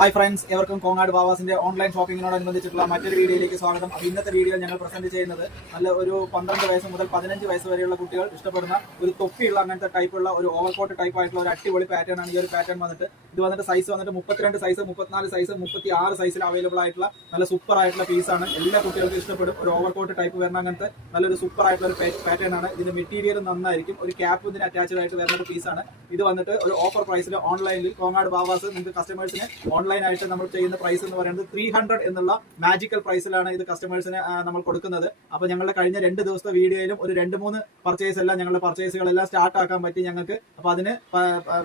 Hi friends, എവർക്കും Kongad ബാവാസിന്റെ online ഷോപ്പിങ്ങിനോടനുബന്ധിച്ചിട്ടുള്ള മറ്റൊരു വീഡിയോയിലേക്ക് സ്വാഗതം. അപ്പോൾ ഇന്നത്തെ വീഡിയോ ഞങ്ങൾ പ്രസന്റ് ചെയ്യുന്നത് നല്ല ഒരു 12 വയസ്സ് മുതൽ 15 വയസ്സ് വരെയുള്ള കുട്ടികൾ ഇഷ്ടപ്പെടുന്ന ഒരു തൊപ്പിയുള്ള അങ്ങനത്തെ ടൈപ്പുള്ള ഒരു ഓവർകോട്ട് ടൈപ്പ് ആയിട്ടുള്ള ഒരു അടിപൊളി പാറ്റേൺ ആണ്. ഈ ഒരു പാറ്റേൺ വന്നിട്ട് ഇത് വന്നിട്ട് സൈസ് വന്നിട്ട് 32 സൈസ്, 34 സൈസ്, 36 സൈസിൽ അവൈലബിൾ ആയിട്ടുള്ള നല്ല സൂപ്പർ ആയിട്ടുള്ള പീസാണ്. എല്ലാ കുട്ടികൾക്കും ഇഷ്ടപ്പെടും. ഒരു ഓവർകോട്ട് ടൈപ്പ് വരുന്ന അങ്ങനത്തെ നല്ലൊരു സൂപ്പർ ആയിട്ടുള്ള ഒരു പാറ്റേൺ ആണ്. ഇതിന്റെ മെറ്റീരിയൽ നന്നായിരിക്കും. ഒരു ക്യാപ്പ് ഇതിന് അറ്റാച്ച്ഡ് ആയിട്ട് വരുന്ന ഒരു പീസാണ്. ഇത് വന്നിട്ട് ഒരു ഓഫർ പ്രൈസിൽ ഓൺലൈനിൽ കോങ്ങാട് ബാവാസ് നിങ്ങൾക്ക് കസ്റ്റമേഴ്സിന് ഓൺലൈനായിട്ട് നമ്മൾ ചെയ്യുന്ന പ്രൈസ് എന്ന് പറയുന്നത് 300 എന്നുള്ള മാജിക്കൽ പ്രൈസിലാണ് ഇത് കസ്റ്റമേഴ്സിന് നമ്മൾ കൊടുക്കുന്നത്. അപ്പൊ ഞങ്ങളുടെ കഴിഞ്ഞ 2 ദിവസത്തെ വീഡിയോയിലും ഒരു 2-3 പർച്ചേസ് എല്ലാം ഞങ്ങളുടെ പർച്ചേസുകളെല്ലാം സ്റ്റാർട്ട് ആക്കാൻ പറ്റി ഞങ്ങൾക്ക്. അപ്പൊ അതിന്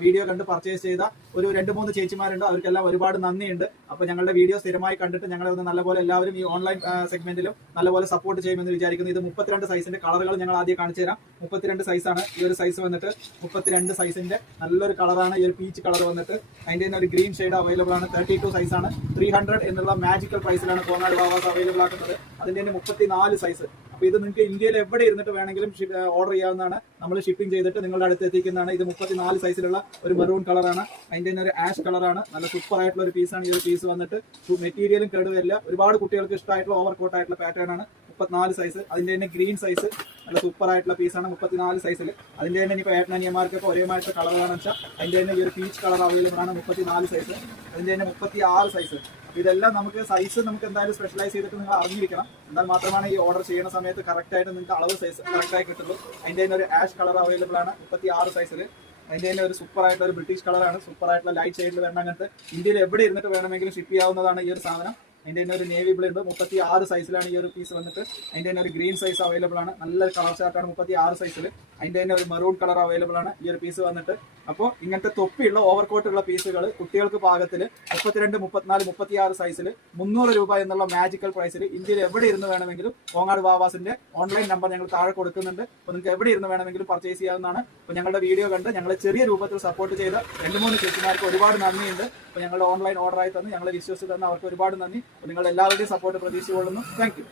വീഡിയോ കണ്ട് പർച്ചേസ് ചെയ്ത ഒരു 2-3 ചേച്ചിമാരുണ്ട്. അവർക്കെല്ലാം ഒരുപാട് നന്ദിയുണ്ട്. അപ്പൊ ഞങ്ങളുടെ വീഡിയോ സ്ഥിരമായി കണ്ടിട്ട് ഞങ്ങളെ ഒന്ന് നല്ലപോലെ എല്ലാവരും ഈ ഓൺലൈൻ സെഗ്മെന്റിലും നല്ലപോലെ സപ്പോർട്ട് ചെയ്യുമെന്ന് വിചാരിക്കുന്നു. ഇത് 32 സൈസിന്റെ കളറുകൾ ഞങ്ങൾ ആദ്യം കാണിച്ചു തരാം. 32 സൈസാണ്. ഈ ഒരു സൈസ് വന്നിട്ട് 32 സൈസിന്റെ നല്ലൊരു കളറാണ്. ഈ ഒരു പീച്ച് കളർ വന്നിട്ട് അതിന്റെ തന്നെ ഒരു ഗ്രീൻ ഷെയ്ഡ് അവൈലബിൾ ആണ്. 32 സൈസാണ്. 300 എന്നുള്ള മാജിക്കൽ പ്രൈസിലാണ് കോങ്ങാട് ബാവാസ് അവൈലബിൾ ആക്കുന്നത്. അതിന്റെ തന്നെ 34 സൈസ്. അപ്പൊ ഇത് നിങ്ങൾക്ക് ഇന്ത്യയിൽ എവിടെ ഇരുന്നിട്ട് വേണമെങ്കിലും ഓർഡർ ചെയ്യാവുന്നതാണ്. നമ്മൾ ഷിപ്പിംഗ് ചെയ്തിട്ട് നിങ്ങളുടെ അടുത്ത് എത്തിക്കുന്നതാണ്. ഇത് 34 സൈസിലുള്ള ഒരു മെറൂൺ കളറാണ്. അതിന്റെ തന്നെ ഒരു ആഷ് കളറാണ്. നല്ല സൂപ്പർ ആയിട്ടുള്ള ഒരു പീസാണ്. ഈ ഒരു പീസ് വന്നിട്ട് മെറ്റീരിയലും കേടുവരില്ല. ഒരുപാട് കുട്ടികൾക്ക് ഇഷ്ടമായിട്ടുള്ള ഓവർ കോട്ട് ആയിട്ടുള്ള പാറ്റേൺ ആണ്. 34 സൈസ്. അതിന്റെ തന്നെ ഗ്രീൻ സൈസ് നല്ല സൂപ്പർ ആയിട്ടുള്ള പീസാണ്. 34 സൈസിൽ. അതിന്റെ തന്നെ ഇപ്പോൾ ഏട്ടനിയന്മാർക്കൊക്കെ ഒരേമായിട്ട് കളറാണെന്ന് വെച്ചാൽ അതിന്റെ തന്നെ ഈ ഒരു പീച്ച് കളർ അവൈലബിൾ ആണ്. 34 സൈസ്. അതിന്റെ തന്നെ 36 സൈസ്. ഇതെല്ലാം നമുക്ക് സൈസ് നമുക്ക് എന്തായാലും സ്പെഷ്യലൈസ് ചെയ്തിട്ട് നിങ്ങൾ അറിഞ്ഞിരിക്കണം. എന്നാൽ മാത്രമാണ് ഈ ഓർഡർ ചെയ്യുന്ന സമയത്ത് കറക്റ്റ് ആയിട്ട് നിങ്ങൾക്ക് അളവ് സൈസ് കറക്റ്റ് ആയി കിട്ടുള്ളൂ. അതിന്റെ തന്നെ ഒരു ആഷ് കളർ അവൈലബിൾ ആണ് 36 സൈസിൽ. അതിന്റെ തന്നെ ഒരു സൂപ്പർ ആയിട്ടുള്ള ഒരു ബ്രിട്ടീഷ് കളറാണ്. സൂപ്പർ ആയിട്ടുള്ള ലൈറ്റ് ഷെയ്ഡിൽ വേണ്ട അങ്ങനത്തെ ഇന്ത്യയിൽ എവിടെ ഇരുന്നിട്ട് വേണമെങ്കിലും ഷിപ്പ് ചെയ്യാവുന്നതാണ് ഈ ഒരു സാധനം. അതിന്റെ തന്നെ ഒരു നേവി ബ്ലൂ ഉണ്ട്. 36 സൈസിലാണ് ഈ ഒരു പീസ് വന്നിട്ട്. അതിന്റെ തന്നെ ഒരു ഗ്രീൻ സൈസ് അവൈലബിൾ ആണ്. നല്ല കളർ ചാർട്ടാണ് 36 സൈസിൽ. അതിന്റെ തന്നെ ഒരു മെറൂൺ കളർ അവൈലബിൾ ആണ് ഈ ഒരു പീസ് വന്നിട്ട്. അപ്പോൾ ഇങ്ങനത്തെ തൊപ്പിയുള്ള ഓവർകോട്ടുള്ള പീസുകൾ കുട്ടികൾക്ക് പാകത്തിൽ 32, 34, 36 സൈസിൽ 300 രൂപ എന്നുള്ള മാജിക്കൽ പ്രൈസിൽ ഇന്ത്യയിൽ എവിടെ ഇരുന്ന് വേണമെങ്കിലും കോങ്ങാട് ബാവാസിന്റെ ഓൺലൈൻ നമ്പർ ഞങ്ങൾ താഴെ കൊടുക്കുന്നുണ്ട്. അപ്പോൾ നിങ്ങൾക്ക് എവിടെ ഇരുന്ന് വേണമെങ്കിലും പർച്ചേസ് ചെയ്യാവുന്നതാണ്. അപ്പോൾ ഞങ്ങളുടെ വീഡിയോ കണ്ട് ഞങ്ങളെ ചെറിയ രൂപത്തിൽ സപ്പോർട്ട് ചെയ്ത 2-3 ചേച്ചിമാർക്ക് ഒരുപാട് നന്ദിയുണ്ട്. അപ്പോൾ ഞങ്ങളുടെ ഓൺലൈൻ ഓർഡറായി തന്ന് ഞങ്ങളെ വിശ്വസിച്ച് തന്ന അവർക്ക് ഒരുപാട് നന്ദി. അപ്പോൾ നിങ്ങളുടെ എല്ലാവരുടെയും സപ്പോർട്ട് പ്രതീക്ഷിച്ചുകൊള്ളുന്നു. Thank you.